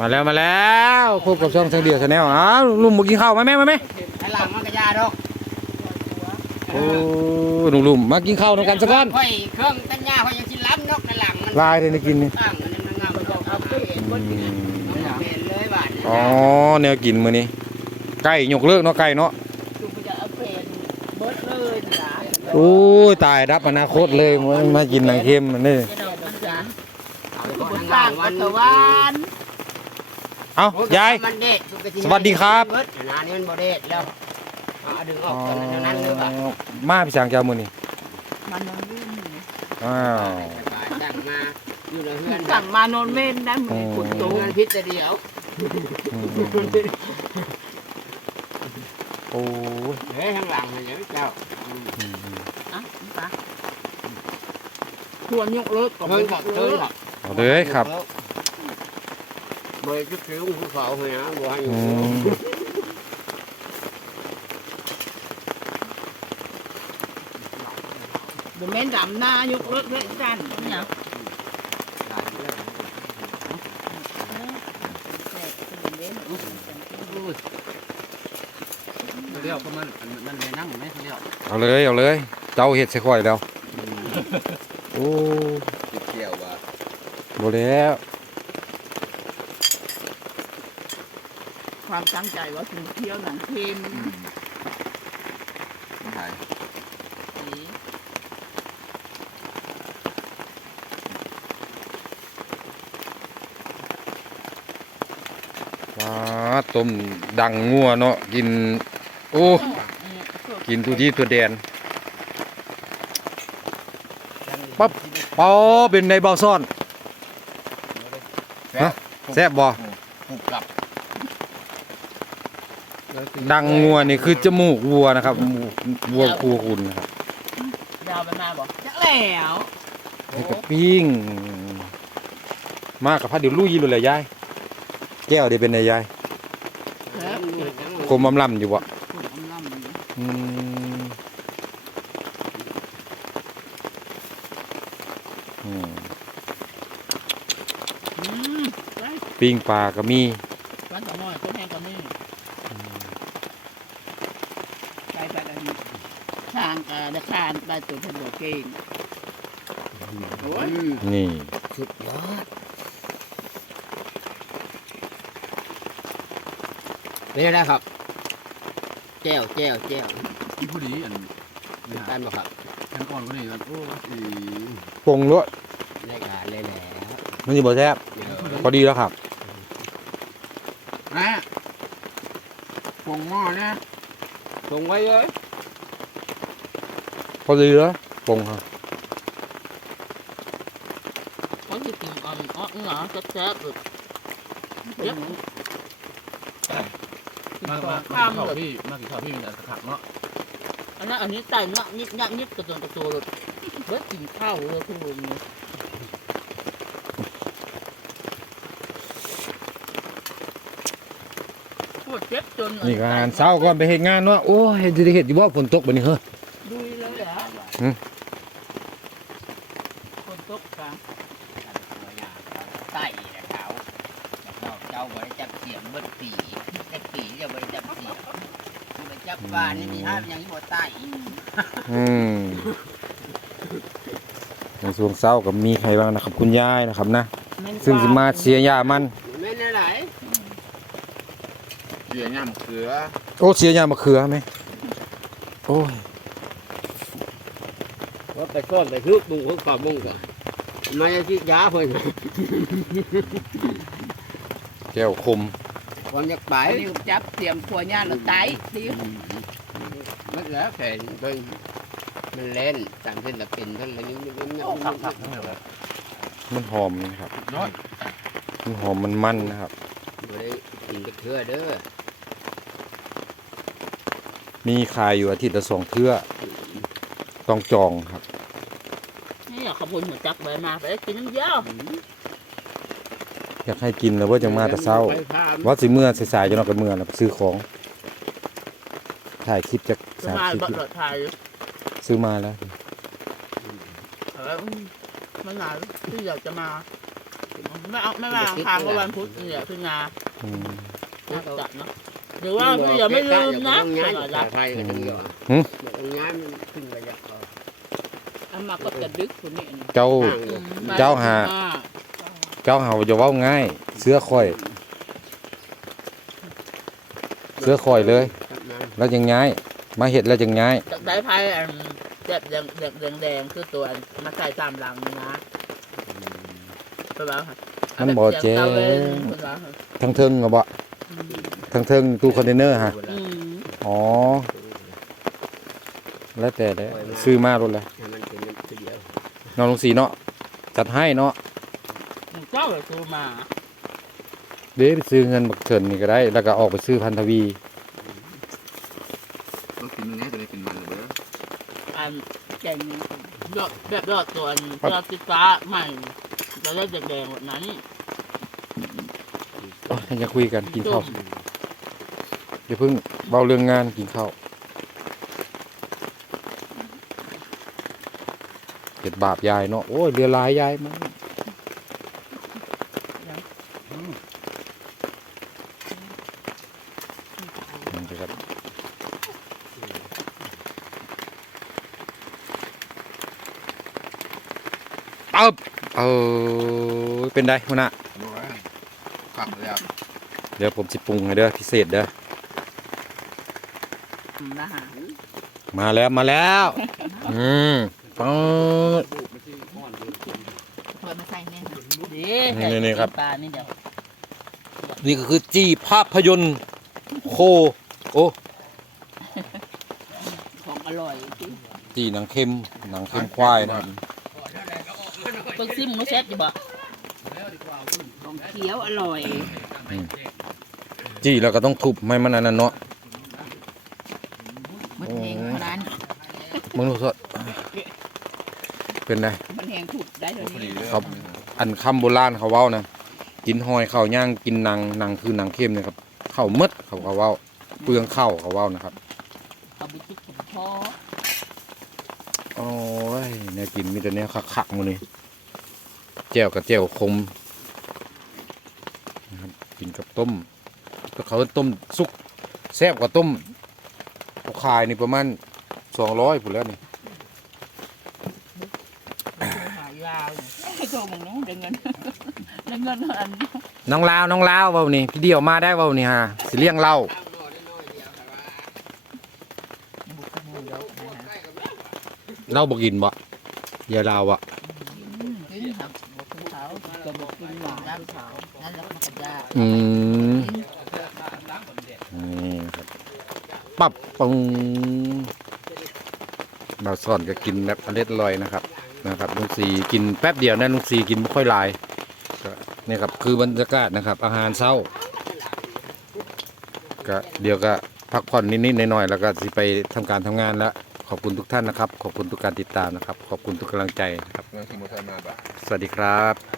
มาแล้วมาแล้วพบกับช่องเสียงเดียวชาแนลอ้าวลุงมากินข้าวมาแม่มาแม่ไอ้หลังมันก็ยาดอกโอ้หนุ่มลุมมากินข้าวน้ำกันสักก้อนค่อยเครื่องตัญญาค่อยยังสิล้ำนกในหลังมันลายเลยนะกินนี่ตั้งมันมันงามเอาเอาไปเองอืมเอาไปเองเลยบาดนี้อ๋อแนวกินมื้อนี้ไก่ยกเลิกเนาะไก่เนาะจุกจะเอาเป็นเบิดเลยนะโอ้ยตายรับอนาคตเลยมามากินหนังเค็มมันนี่จะดอกมันจ้ะเอาไปก็ก่อนบนทางล่างวัก็นตะวัน เอ้าโอ้ยายมันเด็ดสวัสดีครับ เดหนานี่มันบ่เด็ดแล้วเอาดึงออกตอนนั้นนั้นเลยบาดมาพี่สางเจ้ามื้อนี้มันนอนเล่นอ้าวบาดจังมาอยู่ในเฮือนสั่งมานอนเม่นได้มือขุดตรตูงนั้นพิษแต่เดียวอืมโอ้ยเฮ้ยข้างหลังมันเดี๋ยวเจ้าอืมอืมอะปะควรยกเลิกเพิ่งบอกเพิ่งบอกเอาเลยครับ เบยจุดคิ้วภูเขาเลยนะบัวให้ออืยู่มเดี๋ยวแม่นดำหน้ายกเลิกเล่นกันเนี่ยเรียกก็มันมันเลยนั่งไหมเขาเรียกเอาเลยเอาเลยเจ้าเห็ดใส่ข่อยแล้วโอ้เกี่ยวว่าบ่แล้ว ความตั้งใจว่าถึงเที่ยวหนังเค็มว้าต้มดังงัวเนาะกิน โอ้กินทุที่ตัวแดนปั๊บปอเป็นในเบาซ่อน ฮะแซ่บบ่ ผูกกลับ ดังงัวนี่คือจมูกวัวนะครับหมูวัวครูคุณนะครับดาวไปมาบอกจักแล้วนี่ก็ปิ้ง มากับพัดเดี๋ยวลุยเลยแหละยาย แก้วเดี๋ยวเป็นไงยายครับคมอำลำอยู่บ่คุณอำลำอยู่อืมอืมอืมไปปิ้งปลาก็มี วันต่อน้อยคนแห้งก็มีไปไปกันทางกระดาคานได้ตัวเพิ่นบอกเก่งโอ้ยนี่ สุดยอดเป็นไงครับ แก้วแก้วแก้วอีผู้ดีอันเป็นการบ่ครับแข่งก่อนผู้ดีกันโอ้อีปรุงด้วยรายการเลยแหละมันจะบ่แซ่บเดี๋ยวพอดีแล้วครับนะปงหม้อนะส่งไว้เลย พอดีแล้วปรุงครับเขาจะกินอ่อนอ่อนเหรอจะแซ่บอึดเยอะมาต่อมาข้ามข้าวเลยพี่มากี่ข้าวพี่มีแต่ขักเนาะอันนั้นอันนี้ไต่เนาะนิดยักนิดกระตัวกระตัวเลยเบิดกินข้าวเลยทุกคนเนี่ยปวดเจ็บจนนี่ก็อาหารเช้าก่อนไปเฮ็ดงานเนาะโอ้ยจะได้เฮ็ดอยู่บ่ฝนตกบัดนี้เฮ้อ ดุยเลยเหรอ หืม คนตกกลางใต้นะเขาเจ้าเจ้าบริจับเสียงเบิดปีเบิดปีเจ้าบริจับเสียงบริจับบ้านนี่มีห้ามยังบ่ใต้อืมในช่วงเช้าก็มีใครบ้างนะครับ คุณยายนะครับนะ ซึ่งสิมาเสียยามันไม่ได้ไหนเหยื่อย่ำเกลือ โอ้เสียยามะเขือไหมโอ้ย ว่าไปซ่อนไปทึกบุ้งเขาขอบบุ้งก่อนมาที่ยาเพิ่นแก้วคมความอยากไปไปนี่จับเตรียมขวญาแล้วไตดิ mất lá phèn bên mình lên tạm thêm là pin thôi là những những โอ้ขักขักทั้งหมดเลยมันหอมนะครับน้อยมันหอมมันมันนะครับ rồi đây pin cái thưa đó มีขายอยู่อาทิตย์ละสองเทื่อ ต้องจองครับ นี่ขบวนหัวจักใบมาไปกินน้ำเยอะอยากให้กินแล้วว่าจังมาแต่เช้าว่าสิเมื่อสายๆจะนอนกันเมื่อนะไปซื้อของ ถ่ายคลิปจากสสามบายคลิปบัดหลอดไทยซื้อมาแล้วเออมันหนาวที่อยากจะมา nó ไม่เอาไม่มาค้างก็วันพุธเนี่ยพี่นาอืมน่าจัดเนาะหรือว่าพี่อย่าไม่ลืมนะต้องตย้ายลอดจาละกไทยก็ต้องย้อนหึต้องย้ายมันขึ้นระยะเอาเอามาก็จะดึกคนนี้นี่เจ้า ห่างอยู่เจ้าหาเจ้าเฮาจะเว้าง่าย เสื้อข่อย เสื้อข่อยเลย ครับนะแล้วยังย้าย มาเห็ดแล้วยังย้าย จากได้ไพ่อันแบบแดงแดงแดงแดงคือตัวอันมาใส่ตามหลังนี่นะเป็นไงครับมันบ่แจ้งเป็นไงครับทั้งเทิงก็บ่ทั้งเทิงตู้คอนเทนเนอร์ฮะ อืมอ๋อ แล้วแต่แล้วซื้อมารุ่นละให้มันเป็นทีเดียว น้องลุงสีเนาะจัดให้เนาะเจ้าเลยซื้อมาเด้ไปซื้อเงินบักเถินนี่ก็ได้ แล้วก็ออกไปซื้อพันธวีต้องกินเนื้อจะได้กินมันเลยอันแกงยอดแบบยอดตัวอันยอดติดฟ้าใหม่จะได้แดงๆแบบนั้นโอ้ยอย่าคุยกันกินข้าวอย่าเพิ่งเบาเรื่องงานกินข้าว เก็ดบาปยายเนาะโอ้ยเรือลายยายมั้งนั่นสิครับปึ๊บเออเป็นไดหัวหน้าขับแล้วเดี๋ยวผมสิปรุงให้เด้อพิเศษเด้อนะฮะมาแล้วมาแล้ว อืม ป๊ดเปิดมาใส่แน่ดีนี่นี่ครับ ปลานี่เดี๋ยวนี่ก็คือจีภาพยนตร์โค โอ้ของอร่อยสิจีหนังเค็มหนังเค็มควายนะครับเพิ่งซิมมาเซ็ตอยู่บ่ของเขียวอร่อยจีแล้วก็ต้องทุบให้มันอันนั้นเนาะมันแหงเท่านั้นมึงดูสด เป็นไงมันแหงถูกได้เลยนี่ครับ อันคำโบราณเขาเว้านะกินหอยข้าวย่างกินหนังหนังคือหนังเค็มเนี่ยครับข้าวหมดเขาเขาเว้า เปลืองข้าวเขาเว้านะครับเอาไปจุกผมพอโอ้ยเนี่ยกินมีแต่เนี้ยคักๆหมันนี่แจ่วกับแจ่วคมนะครับกินกับต้มก็เขาต้มสุกแซ่บกว่าต้มเขาขายนี่ประมาณสองร้อยผู้นแล้วนี่ หายาวให้โทรมึงน้องเดี๋ยวเงินเดี๋ยวเงินอันน้องลาวน้องลาวเว้านี่พี่เดียวมาได้เว้านี่ฮะสิเลี้ยงเหล้าบุกขโมยแล้วนะฮะเหล้าบ่กินบ่ยายลาวอะกินครับบุกขึ้นเขาก็บุกขึ้นหวานด้านเขานั่นแล้วมันก็จะอืมนี่ครับปับปงเราสอนก็กินแบบอร่อยอร่อยนะครับ นะครับลุงสีกินแป๊บเดียวนะลุงสีกินไม่ค่อยหลายก็นี่ครับคือบรรยากาศนะครับ อาหารเช้าก็เดี๋ยวก็พักผ่อนนิดๆหน่อยๆแล้วก็สิไปทำการทำงานแล้วขอบคุณทุกท่านนะครับ ขอบคุณทุกการติดตามนะครับ ขอบคุณทุกกำลังใจนะครับเงินที่มอเตอร์ไซค์มาปะสวัสดีครับ